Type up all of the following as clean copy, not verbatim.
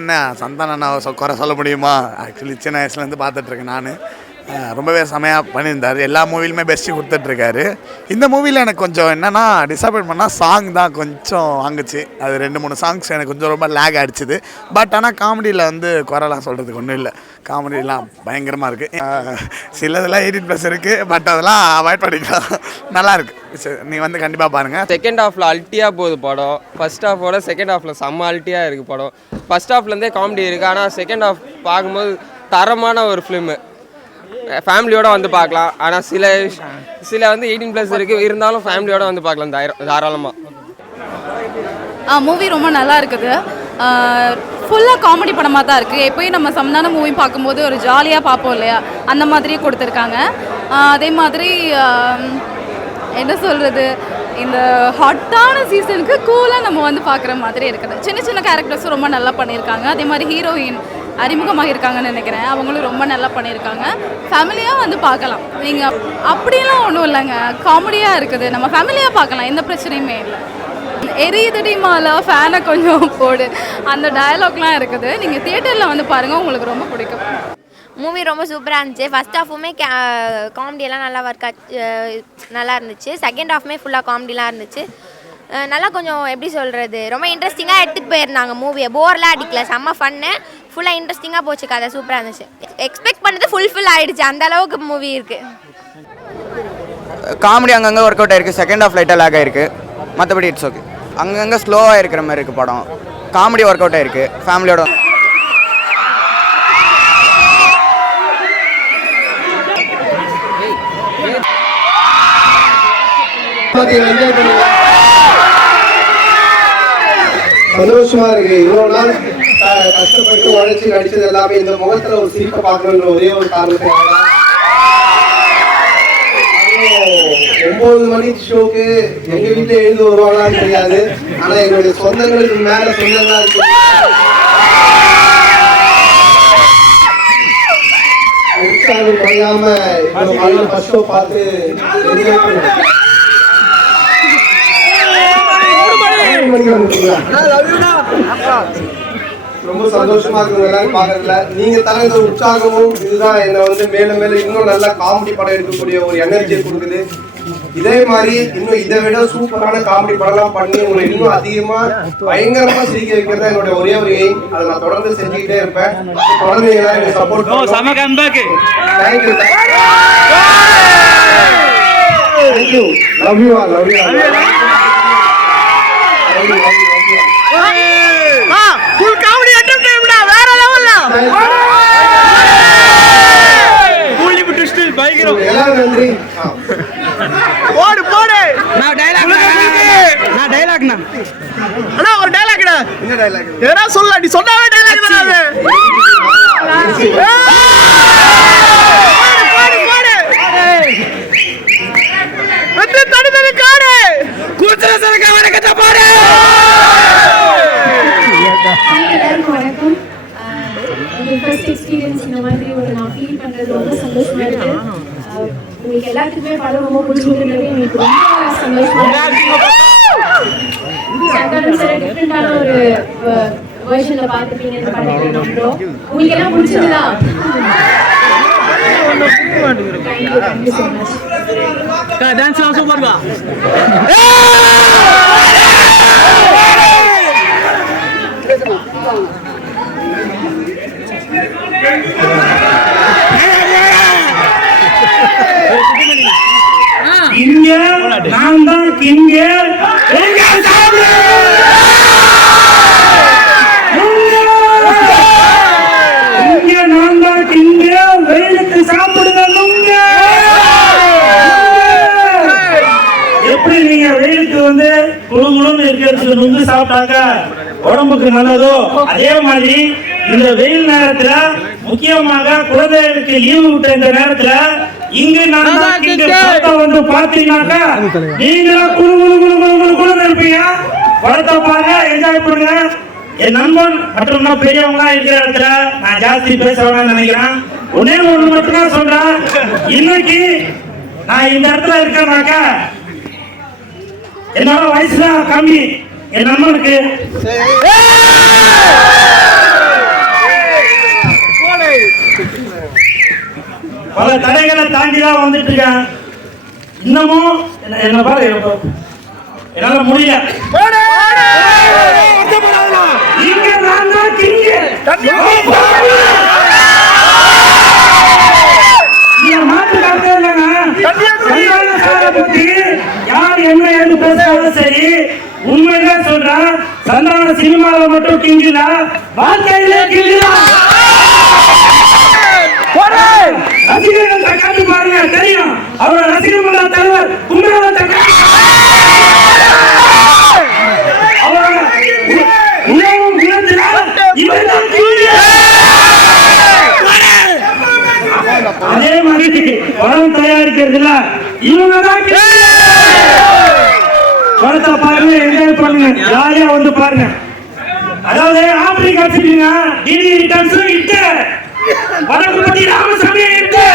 என்ன சந்தானம் குறை சொல்ல முடியுமா? ஆக்சுவலி சின்ன வயசுலேருந்து பார்த்துட்ருக்கேன் நான். ரொம்பவே செமையாக பண்ணியிருந்தார். எல்லா மூவிலுமே பெஸ்ட்டு கொடுத்துட்ருக்காரு. இந்த மூவியில் எனக்கு கொஞ்சம் என்னென்னா டிசப்பாயின்ட் பண்ணால் சாங் தான் கொஞ்சம் வாங்குச்சு. அது 2-3 சாங்ஸ் எனக்கு கொஞ்சம் ரொம்ப லேக் அடிச்சுது. பட் ஆனால் காமெடியில் குறைலாம் சொல்கிறதுக்கு ஒன்றும் இல்லை. காமெடியெலாம் பயங்கரமாக இருக்குது. சிலதெல்லாம் 18+ இருக்குது. பட் அதெல்லாம் அவாய்ட் பண்ணிக்கலாம். நல்லாயிருக்கு. நீ கண்டிப்பாக பாருங்கள். செகண்ட் ஹாஃபில் அல்ட்டியாக போகுது படம். ஃபஸ்ட் ஹாஃபோட செகண்ட் ஹாஃபில் செம்ம அல்ட்டியாக இருக்குது படம். ஃபஸ்ட் ஹாஃப்லேருந்தே காமெடி இருக்குது. ஆனால் செகண்ட் ஹாஃப் பார்க்கும்போது தரமான ஒரு ஃபிலிமு. ஃபேமிலியோடு பார்க்கலாம். ஆனால் சில 18+ இருக்குது. இருந்தாலும் ஃபேமிலியோடு பார்க்கலாம் தாராளமாக. மூவி ரொம்ப நல்லா இருக்குது. ஃபுல்லாக காமெடி படமாக தான் இருக்குது. எப்போயும் நம்ம சந்தானம் மூவி பார்க்கும்போது ஒரு ஜாலியாக பார்ப்போம் இல்லையா, அந்த மாதிரியே கொடுத்துருக்காங்க. அதே மாதிரி என்ன சொல்கிறது, இந்த ஹாட்டான சீசனுக்கு கூலாக நம்ம பார்க்குற மாதிரி இருக்குது. சின்ன சின்ன கேரக்டர்ஸும் ரொம்ப நல்லா பண்ணியிருக்காங்க. அதே மாதிரி ஹீரோயின் அறிமுகமாக இருக்காங்கன்னு நினைக்கிறேன். அவங்களும் ரொம்ப நல்லா பண்ணியிருக்காங்க. ஃபேமிலியாக பார்க்கலாம். நீங்கள் அப்படிலாம் ஒன்றும் இல்லைங்க, காமெடியாக இருக்குது. நம்ம ஃபேமிலியாக பார்க்கலாம், எந்த பிரச்சனையுமே இல்லை. எரியுதடி மாலா ஃபேனை கொஞ்சம் போடு, அந்த டயலாக்லாம் இருக்குது. நீங்கள் தியேட்டரில் பாருங்கள், உங்களுக்கு ரொம்ப பிடிக்கும். மூவி ரொம்ப சூப்பராக இருந்துச்சு. ஃபஸ்ட் ஹாஃபுமே காமெடியெல்லாம் நல்லா இருந்துச்சு. செகண்ட் ஹாஃப்மே ஃபுல்லாக காமெடிலாம் இருந்துச்சு. நல்லா கொஞ்சம் எப்படி சொல்கிறது, ரொம்ப இன்ட்ரெஸ்டிங்காக எடுத்துகிட்டு போயிருந்தாங்க மூவியை. போர்லாம் அடிக்கல, செம்ம ஃபன்னு. ஃபுல்லாக இன்ட்ரெஸ்டிங்காக போச்சு, கதை சூப்பராக இருந்துச்சு. எக்ஸ்பெக்ட் பண்ணது ஃபுல்ஃபில் ஆகிடுச்சு, அந்த அளவுக்கு மூவி இருக்குது. காமெடி அங்கங்கே ஒர்க் அவுட் ஆகிருக்கு. செகண்ட் ஹாஃப் லைட்டாக லேக் ஆகிருக்கு. மற்றபடி இட்ஸ் ஓகே. அங்கங்கே ஸ்லோவாக இருக்கிற மாதிரி இருக்குது படம். காமெடி ஒர்க் அவுட் ஆகிருக்கு ஃபேமிலியோட. சந்தோஷமா இருக்கு. இவ்வளவு நாள் கஷ்டப்பட்டு உழைச்சி நடிச்சது எல்லாமே இந்த முகத்துல ஒரு சிரிப்பை பார்க்கணுன்ற ஒரே ஒரு காரணத்தினால 9 மணி ஷோக்கு எங்க வீட்டுல எழுந்து வருவாங்களான்னு தெரியாது. ஆனா எங்களுடைய சொந்தங்களுக்கு மேல சொந்தங்களா இருக்கு. உற்சாகம் குறையாம ஃபர்ஸ்ட் ஷோ பார்த்து ரொம்ப சந்தோஷமா இருக்கு எல்லாரும் பாக்குறதுல. நீங்க தர உற்சாகமும் இதுதான் என்ன மேலும் மேலும் இன்னும் நல்ல காமெடி படம் எடுக்கக்கூடிய ஒரு எனர்ஜியை கொடுக்குது. இதே மாதிரி இன்னும் இதை விட சூப்பரான காமெடி படம்லாம் பண்ணி உங்களை இன்னும் அதிகமா பயங்கரமா சிரிக்க வைக்கிறதா என்னோட ஒரே ஒரு எய்ம். அதை நான் தொடர்ந்து செஞ்சுக்கிட்டே இருப்பேன். குழந்தைங்க எனக்கு support thank you. Love you all. Love you all. Full comedy attempt பண்ணா வேற லெவல்ல. ஃபுல்லி ட்விஸ்ட் பயங்கரம். எல்லாரும் நன்றி. போடு போடு. நான் டயலாக்னா அண்ணா ஒரு டயலாக்டா. என்ன டயலாக்? ஏறா சொல்ல, நீ சொன்னாவே டயலாக் தானே அது. போடு போடு. வெற்றி தடுதடி காடு கூச்சல சரக்க வணக்கத்த பாரு. எல்லாருக்கும் வணக்கம். ஃபர்ஸ்ட் எக்ஸ்பீரியன்ஸ் இந்த மாதிரி நான் ஃபீல் பண்ணுறது ரொம்ப சந்தோஷமா இருக்கு. உங்களுக்கு எல்லாத்துக்குமே படம் ரொம்ப பிடிச்சிருக்கிறது எனக்கு ரொம்ப சந்தோஷமா இருக்கு. டிஃப்ரெண்டான ஒரு வெர்ஷன்ல பார்த்துப்பீங்க இந்த படத்தை. உங்களுக்கு எல்லாம் பிடிச்சிருந்தா? Thank you so much. டான்ஸ்லாம் சூப்பர் பா. இங்க நான் தான் கிங்க. இங்க நான் தான் கிங்க. வெயிலுக்கு சாப்பிடுங்க. எப்படி நீங்க வெயிலுக்கு குழுங்குழுன்னு இருக்கிறதுக்கு நுங்கு சாப்பிட்டாங்க உடம்புக்கு நல்லதோ, அதே மாதிரி இந்த வெயில் நேரத்துல முக்கியமாக குழந்தைகளுக்கு லீவு விட்ட இந்த நேரத்துல இங்கு நான் பாத்தீங்கன்னாக்கா நீங்களும் குழு குழு குழு குழு குழு குழு இருப்பீங்க. படத்தை பாருங்க, என்ஜாய் பண்ணுங்க. என் நண்பன் மற்றும் பெரியவங்க இருக்கிற இடத்துல நான் ஜாஸ்தி பேச வேணாம்னு நினைக்கிறேன். ஒன்னே ஒண்ணு மட்டும் தான் சொல்றேன். இன்னைக்கு நான் இந்த இடத்துல இருக்கேன்னாக்கா என்னோட வயசுல கம்மி. என் நண்பனுக்கு பல தடைகளை தாண்டி தான் வந்துட்டு இருக்கேன். இன்னமும் என்ன பாரு, என்னால முடியல. இங்க நான் தான் கிங். மாற்று கருத்தே இல்லைங்க. சந்தான சாரை பத்தி யார் என்ன ஏது பேசுறாலும் சரி, உண்மைதான் சொல்றேன். சந்தான சினிமாவை மட்டும் கிங் இல்ல, வாழ்க்கையிலே கிங் தான். ரசிகர்கள் தக்காளி பாருங்க தெரியும். அவரோட ரசிகர் மன்ற தலைவர் குமரவ தக்காளி அவரோட உணவும் குணத்தினால் இவன் தான் கிங். அதே மாதிரி படம் தயாரிக்கிறதுல இவங்க தான் படத்தை பாருங்க, என்ஜாய் பண்ணுங்க, ஜாலியா வந்து பாருங்க. அதாவது ஆப்பிரிக்கா சிட்டிங்க டிடி ரிட்டர்ன்ஸ் இட்டு வடக்குப்பட்டி ராமசாமி இட்டு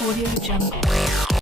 Audio Jungle.